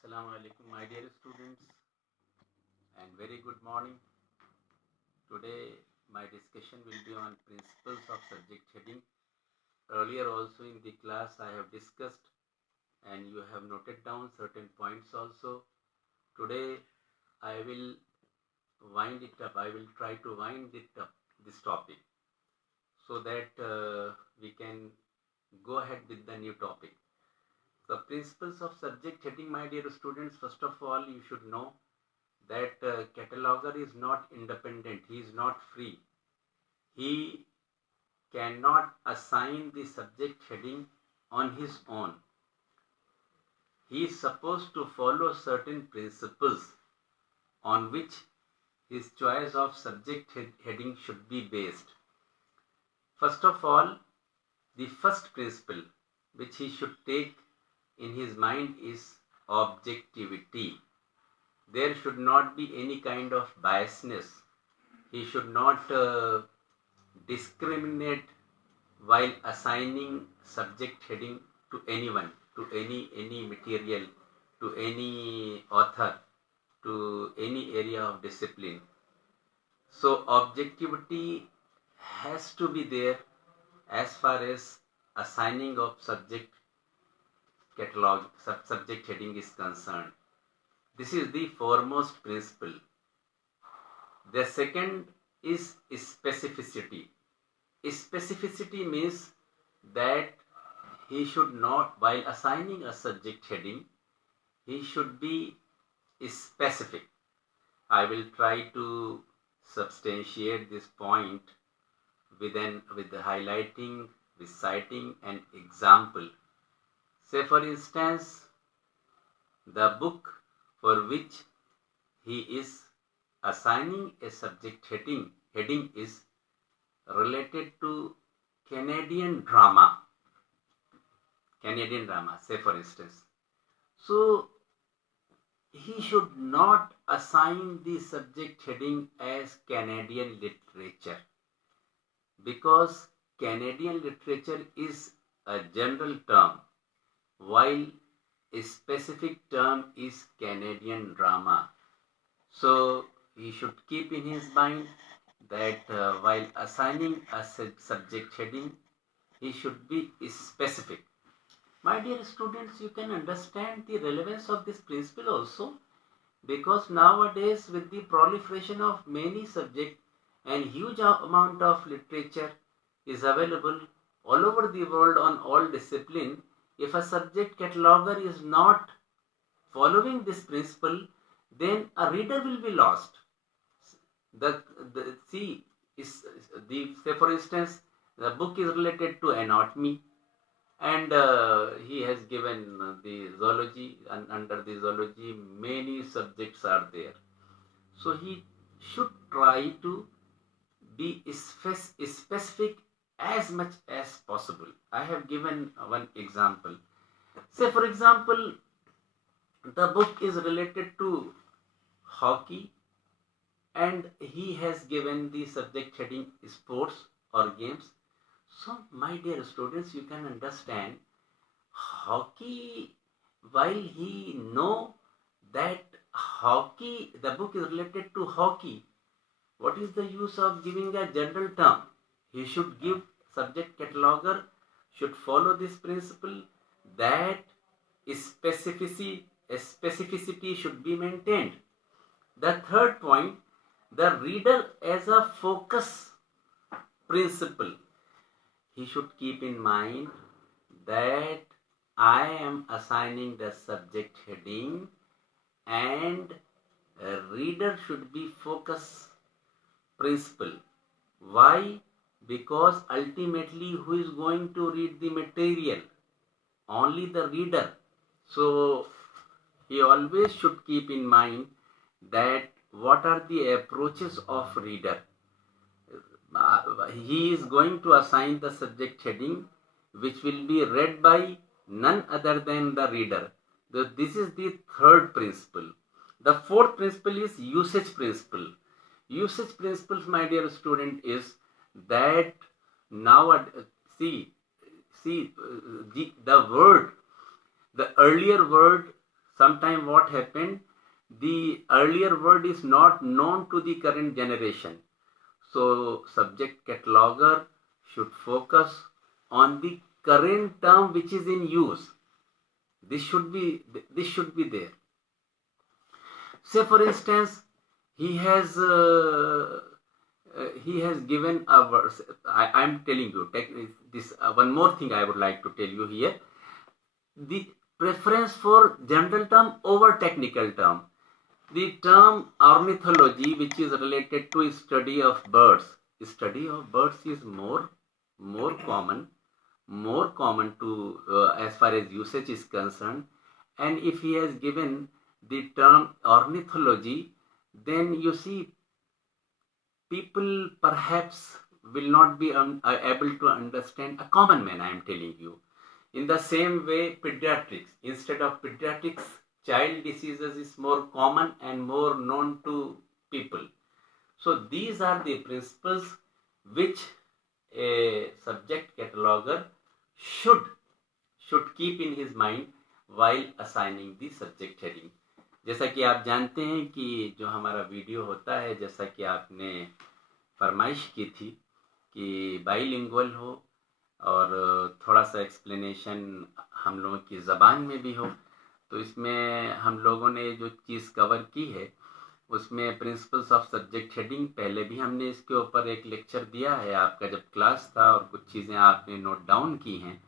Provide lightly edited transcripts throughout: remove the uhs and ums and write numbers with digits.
Assalamu alaikum, my dear students, and very good morning. Today, my discussion will be on principles of subject heading. Earlier, also in the class, I have discussed and you have noted down certain points also. Today, I will wind it up. I will try to wind it up, this topic, so that we can go ahead with the new topic. The principles of subject heading, my dear students, first of all, you should know that cataloger is not independent, he is not free. He cannot assign the subject heading on his own. He is supposed to follow certain principles on which his choice of subject heading should be based. First of all, the first principle which he should take in his mind is objectivity. There should not be any kind of biasness. He should not discriminate while assigning subject heading to anyone, to any material, to any author, to any area of discipline. So objectivity has to be there as far as assigning of subject subject heading is concerned. This is the foremost principle. The second is specificity. Specificity means that he should not, while assigning a subject heading, he should be specific. I will try to substantiate this point with the highlighting, with citing an example. Say for instance, the book for which he is assigning a subject heading is related to Canadian drama, say for instance. So he should not assign the subject heading as Canadian literature, because Canadian literature is a general term, while a specific term is Canadian drama. So he should keep in his mind that while assigning a subject heading, he should be specific. My dear students, you can understand the relevance of this principle also, because nowadays with the proliferation of many subjects and huge amount of literature is available all over the world on all discipline, if a subject cataloger is not following this principle, then a reader will be lost. Say for instance, the book is related to anatomy, and he has given the zoology, and under the zoology many subjects are there. So he should try to be specific as much as possible. I have given one example. Say for example, the book is related to hockey, and he has given the subject heading sports or games. So my dear students, you can understand hockey, while he know that hockey, the book is related to hockey, what is the use of giving a general term? He should give, subject cataloger should follow this principle that specificity should be maintained. The third point, the reader as a focus principle. He should keep in mind that I am assigning the subject heading and a reader should be focus principle. Why? Because ultimately who is going to read the material? Only the reader. So he always should keep in mind that what are the approaches of reader. He is going to assign the subject heading which will be read by none other than the reader. This is the third principle. The fourth principle is usage principle. Usage principles, my dear student, is that now the word, the earlier word sometime what happened, the earlier word is not known to the current generation. So subject cataloger should focus on the current term which is in use. This should be there. Say for instance, he has given a verse. I am telling you this one more thing I would like to tell you here. The preference for general term over technical term. The term ornithology, which is related to study of birds. Study of birds is more common to as far as usage is concerned. And if he has given the term ornithology, then you see people perhaps will not be able to understand, a common man, I am telling you. In the same way, pediatrics, instead of pediatrics, child diseases is more common and more known to people. So these are the principles which a subject cataloger should keep in his mind while assigning the subject heading. जैसा कि आप जानते हैं कि जो हमारा video होता है, जैसा कि आपने फरमाइश की थी कि बाइलिंगुअल हो और थोड़ा सा एक्सप्लेनेशन हम लोगों की ज़बान में भी हो, तो इसमें हम लोगों ने जो चीज़ कवर की है उसमें प्रिंसिपल्स ऑफ सब्जेक्ट हेडिंग, पहले भी हमने इसके ऊपर एक लेक्चर दिया है आपका जब क्लास था, और कुछ चीज़ें आपने नोट डाउन की हैं,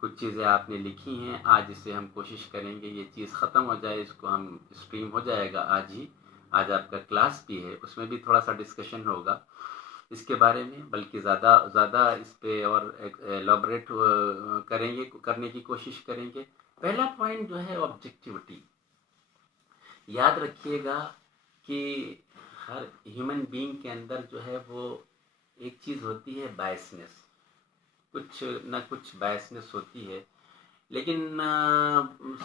कुछ चीज़ें आपने लिखी हैं। आज इसे हम कोशिश करेंगे ये चीज़ ख़त्म हो जाए, इसको हम स्ट्रीम हो जाएगा आज ही, आज आपका क्लास भी है, उसमें भी थोड़ा सा डिस्कशन होगा इसके बारे में, बल्कि ज़्यादा इस पे और एलॉबरेट करने की कोशिश करेंगे। पहला पॉइंट जो है ऑब्जेक्टिविटी। याद रखिएगा कि हर ह्यूमन बीइंग के अंदर जो है वो एक चीज़ होती है बायसनेस, कुछ ना कुछ बायसनेस होती है, लेकिन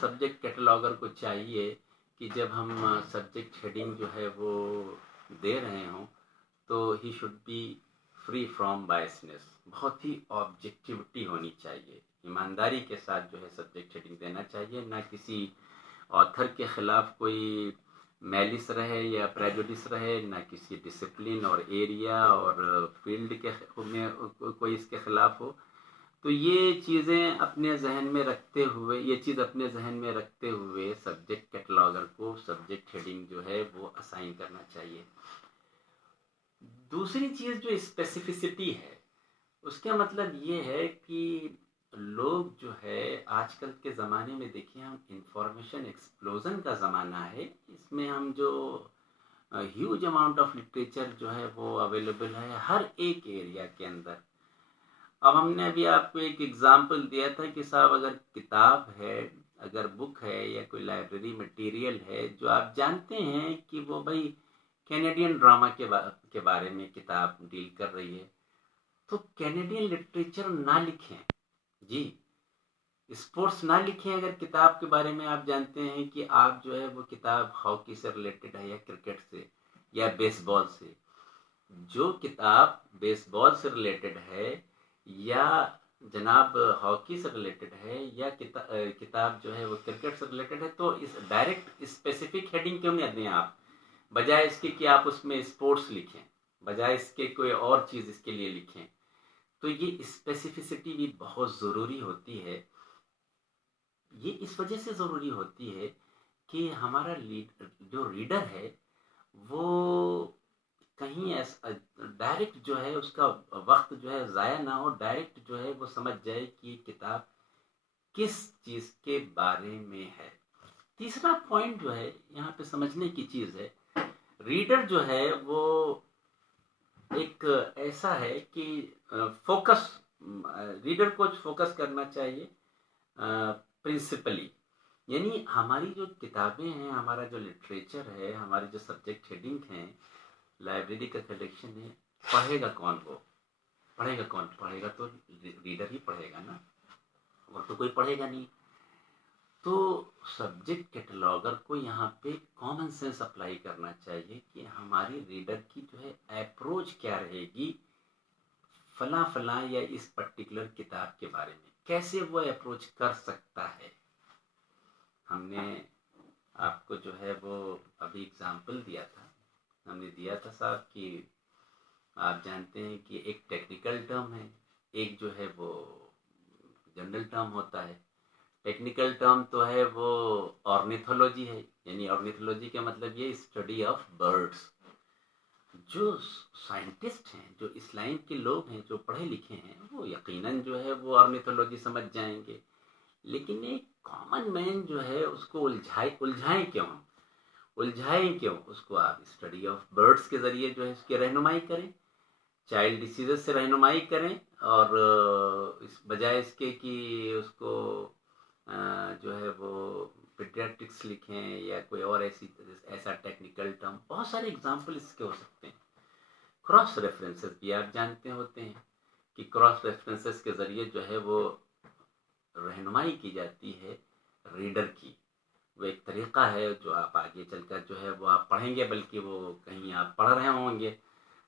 सब्जेक्ट कैटलॉगर को चाहिए कि जब हम सब्जेक्ट हेडिंग जो है वो दे रहे हों तो he should be free from biasness. बहुत ही ऑब्जेक्टिविटी होनी चाहिए, ईमानदारी के साथ जो है सब्जेक्ट हेडिंग देना चाहिए, ना किसी ऑथर के खिलाफ कोई मैलिस रहे या प्रेजुडिस रहे, ना किसी डिसिप्लिन और एरिया और फील्ड के में कोई इसके खिलाफ हो। तो ये चीज़ें अपने जहन में रखते हुए सब्जेक्ट कैटलॉगर को सब्जेक्ट हेडिंग जो है वो असाइन करना चाहिए। दूसरी चीज़ जो स्पेसिफिसिटी है, उसका मतलब ये है कि लोग जो है आजकल के ज़माने में, देखिए हम इंफॉर्मेशन एक्सप्लोजन का ज़माना है, इसमें हम जो ह्यूज अमाउंट ऑफ लिटरेचर जो है वो अवेलेबल है हर एक एरिया के अंदर। अब हमने अभी आपको एक एग्जांपल दिया था कि साहब अगर किताब है, अगर बुक है या कोई लाइब्रेरी मटेरियल है जो आप जानते हैं कि वो भाई कैनेडियन ड्रामा के बारे में किताब डील कर रही है, तो कैनेडियन लिटरेचर ना लिखें जी, स्पोर्ट्स ना लिखें। अगर किताब के बारे में आप जानते हैं कि आप जो है वो किताब हॉकी से रिलेटेड है या क्रिकेट से या बेसबॉल से, जो किताब बेसबॉल से रिलेटेड है या जनाब हॉकी से रिलेटेड है या किताब जो है वो क्रिकेट से रिलेटेड है, तो इस डायरेक्ट स्पेसिफिक हेडिंग क्यों नहीं दें आप, बजाय इसके कि आप उसमें स्पोर्ट्स लिखें, बजाय इसके कोई और चीज़ इसके लिए लिखें। तो ये स्पेसिफिसिटी भी बहुत ज़रूरी होती है। ये इस वजह से ज़रूरी होती है कि हमारा जो रीडर है वो कहीं ऐसा डायरेक्ट जो है उसका वक्त जो है ज़ाया ना हो, डायरेक्ट जो है वो समझ जाए कि ये किताब किस चीज़ के बारे में है। तीसरा पॉइंट जो है यहाँ पे समझने की चीज़ है, रीडर जो है वो एक ऐसा है कि रीडर को फोकस करना चाहिए प्रिंसिपली, यानी हमारी जो किताबें हैं, हमारा जो लिटरेचर है, हमारी जो सब्जेक्ट हेडिंग हैं, लाइब्रेरी का कलेक्शन है, पढ़ेगा कौन? वो पढ़ेगा कौन? पढ़ेगा तो रीडर ही पढ़ेगा ना, और तो कोई पढ़ेगा नहीं। तो सब्जेक्ट कैटलॉगर को यहाँ पे कॉमन सेंस अप्लाई करना चाहिए कि हमारी रीडर की जो है अप्रोच क्या रहेगी फला या इस पर्टिकुलर किताब के बारे में, कैसे वो अप्रोच कर सकता है। हमने आपको जो है वो अभी एग्जाम्पल दिया था, हमने दिया था साहब कि आप जानते हैं कि एक टेक्निकल टर्म है, एक जो है वो जनरल टर्म होता है। टेक्निकल टर्म तो है वो ऑर्निथोलॉजी है, यानी ऑर्निथोलॉजी का मतलब ये स्टडी ऑफ बर्ड्स। जो साइंटिस्ट हैं, जो इस लाइन के लोग हैं, जो पढ़े लिखे हैं, वो यकीनन जो है वो ऑर्निथोलॉजी समझ जाएंगे। लेकिन एक कॉमन मैन जो है उसको उलझाएं क्यों, उसको आप स्टडी ऑफ बर्ड्स के ज़रिए जो है उसकी रहनुमाई करें, चाइल्ड डिसीजेज से रहनुमाई करें, और इस बजाय इसके कि उसको जो है वो पीडियाट्रिक्स लिखें या कोई और ऐसा टेक्निकल टर्म। बहुत सारे एग्जाम्पल इसके हो सकते हैं। क्रॉस रेफरेंसेस भी आप जानते होते हैं कि क्रॉस रेफरेंसेस के ज़रिए जो है वो रहनुमाई की जाती है रीडर की। वो एक तरीक़ा है जो आप आगे चलकर जो है वो आप पढ़ेंगे, बल्कि वो कहीं आप पढ़ रहे होंगे।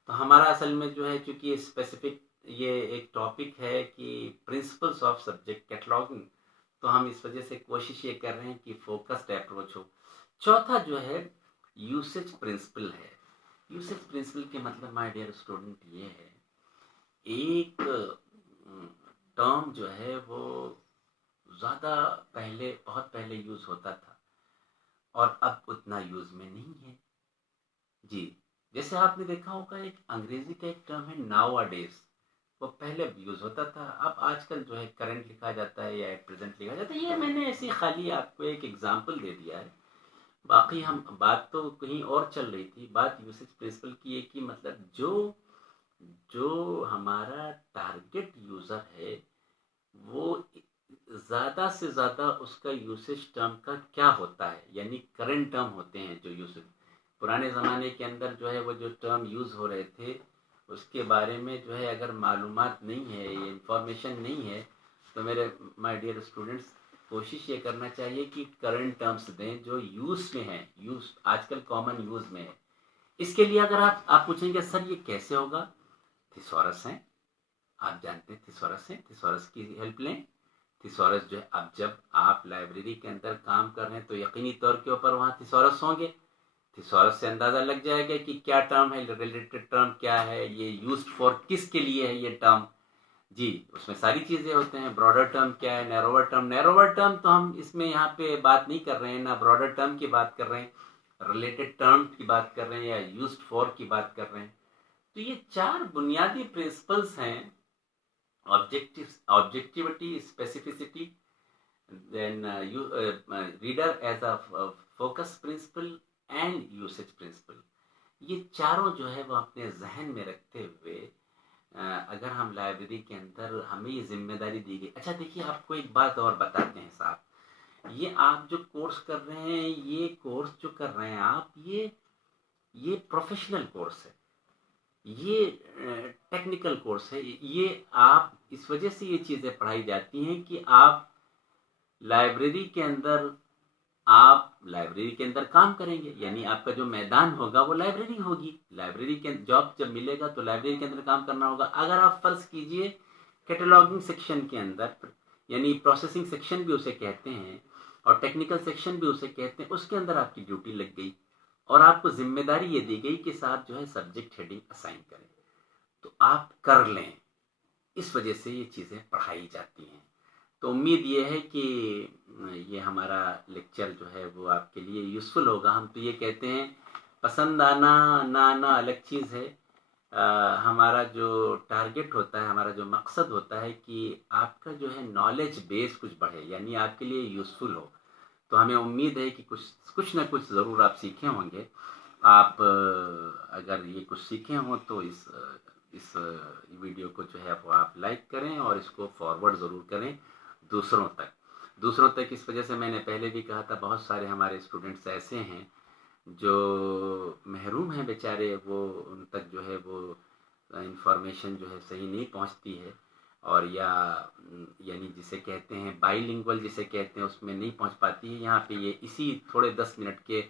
तो हमारा असल में जो है, चूँकि स्पेसिफिक ये एक टॉपिक है कि प्रिंसिपल्स ऑफ सब्जेक्ट कैटलॉगिंग, तो हम इस वजह से कोशिश ये कर रहे हैं कि फोकस्ड अप्रोच हो। चौथा जो है यूसेज प्रिंसिपल है। यूसेज प्रिंसिपल के मतलब माय डियर स्टूडेंट ये है, एक टर्म जो है वो ज़्यादा पहले, बहुत पहले यूज़ होता था और अब उतना यूज़ में नहीं है। जी, जैसे आपने देखा होगा एक अंग्रेजी का एक टर्म है नाउ अ डेज, वो पहले यूज़ होता था, अब आजकल जो है करंट लिखा जाता है या एट प्रेजेंट लिखा जाता है। ये मैंने ऐसी खाली आपको एक एग्जांपल दे दिया है, बाकी हम बात तो कहीं और चल रही थी। बात यूसेज प्रिंसिपल की है कि मतलब जो जो हमारा टारगेट यूज़र है वो ज़्यादा से ज़्यादा उसका यूसेज टर्म का क्या होता है, यानी करंट टर्म होते हैं जो यूसेज। पुराने ज़माने के अंदर जो है वो जो टर्म यूज़ हो रहे थे उसके बारे में जो है अगर मालूमात नहीं है, ये इंफॉर्मेशन नहीं है, तो मेरे माय डियर स्टूडेंट्स कोशिश ये करना चाहिए कि करंट टर्म्स दें जो यूज़ में हैं, यूज़ आजकल कॉमन यूज़ में है। इसके लिए अगर आप पूछेंगे सर ये कैसे होगा, थिसॉरस हैं, आप जानते हैं थिसॉरस हैं, थिसॉरस की हेल्प लें। थिसॉरस जो है, अब जब आप लाइब्रेरी के अंदर काम कर रहे हैं तो यकीनी तौर के ऊपर वहाँ थिसॉरस होंगे। थिसॉरस से अंदाज़ा लग जाएगा कि क्या टर्म है, रिलेटेड टर्म क्या है, ये यूज्ड फॉर किसके लिए है ये टर्म। जी, उसमें सारी चीज़ें होते हैं। ब्रॉडर टर्म क्या है, नैरोवर टर्म। नैरोवर टर्म तो हम इसमें यहाँ पे बात नहीं कर रहे हैं, ना ब्रॉडर टर्म की बात कर रहे हैं, रिलेटेड टर्म की बात कर रहे हैं या यूज्ड फॉर की बात कर रहे हैं। तो ये चार बुनियादी प्रिंसिपल्स हैं, objectivity, specificity, then reader as a focus principle and usage principle। ये चारों जो है वो अपने जहन में रखते हुए अगर हम लाइब्रेरी के अंदर, हमें ये जिम्मेदारी दी गई। अच्छा देखिए, आपको एक बात और बताते हैं साहब, ये आप जो कोर्स कर रहे हैं, ये कोर्स जो कर रहे हैं आप, ये प्रोफेशनल कोर्स है, ये टेक्निकल कोर्स है। ये आप इस वजह से ये चीज़ें पढ़ाई जाती हैं कि आप लाइब्रेरी के अंदर काम करेंगे, यानी आपका जो मैदान होगा वो लाइब्रेरी होगी। लाइब्रेरी के जॉब जब मिलेगा तो लाइब्रेरी के अंदर काम करना होगा। अगर आप फर्ज कीजिए कैटलॉगिंग सेक्शन के अंदर, यानी प्रोसेसिंग सेक्शन भी उसे कहते हैं और टेक्निकल सेक्शन भी उसे कहते हैं, उसके अंदर आपकी ड्यूटी लग गई और आपको जिम्मेदारी ये दी गई कि साहब जो है सब्जेक्ट हेडिंग असाइन करें, तो आप कर लें। इस वजह से ये चीज़ें पढ़ाई जाती हैं। तो उम्मीद ये है कि ये हमारा लेक्चर जो है वो आपके लिए यूज़फुल होगा। हम तो ये कहते हैं, पसंद आना ना आना अलग चीज़ है, हमारा जो टारगेट होता है, हमारा जो मकसद होता है कि आपका जो है नॉलेज बेस कुछ बढ़े, यानी आपके लिए यूज़फुल हो। तो हमें उम्मीद है कि कुछ ना कुछ ज़रूर आप सीखे होंगे। आप अगर ये कुछ सीखे हों तो इस वीडियो को जो है वो आप लाइक करें और इसको फॉरवर्ड ज़रूर करें दूसरों तक। इस वजह से मैंने पहले भी कहा था, बहुत सारे हमारे स्टूडेंट्स ऐसे हैं जो महरूम हैं बेचारे, वो उन तक जो है वो इंफॉर्मेशन जो है सही नहीं पहुंचती है, और यानी जिसे कहते हैं बाईलिंगुअल जिसे कहते हैं, उसमें नहीं पहुंच पाती है। यहाँ पे ये इसी थोड़े 10 मिनट के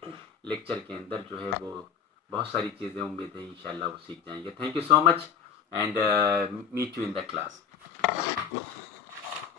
लेक्चर के अंदर जो है वो बहुत सारी चीज़ें, उम्मीद है इंशाल्लाह वो सीख जाएंगे। Thank you so much and meet you in the class.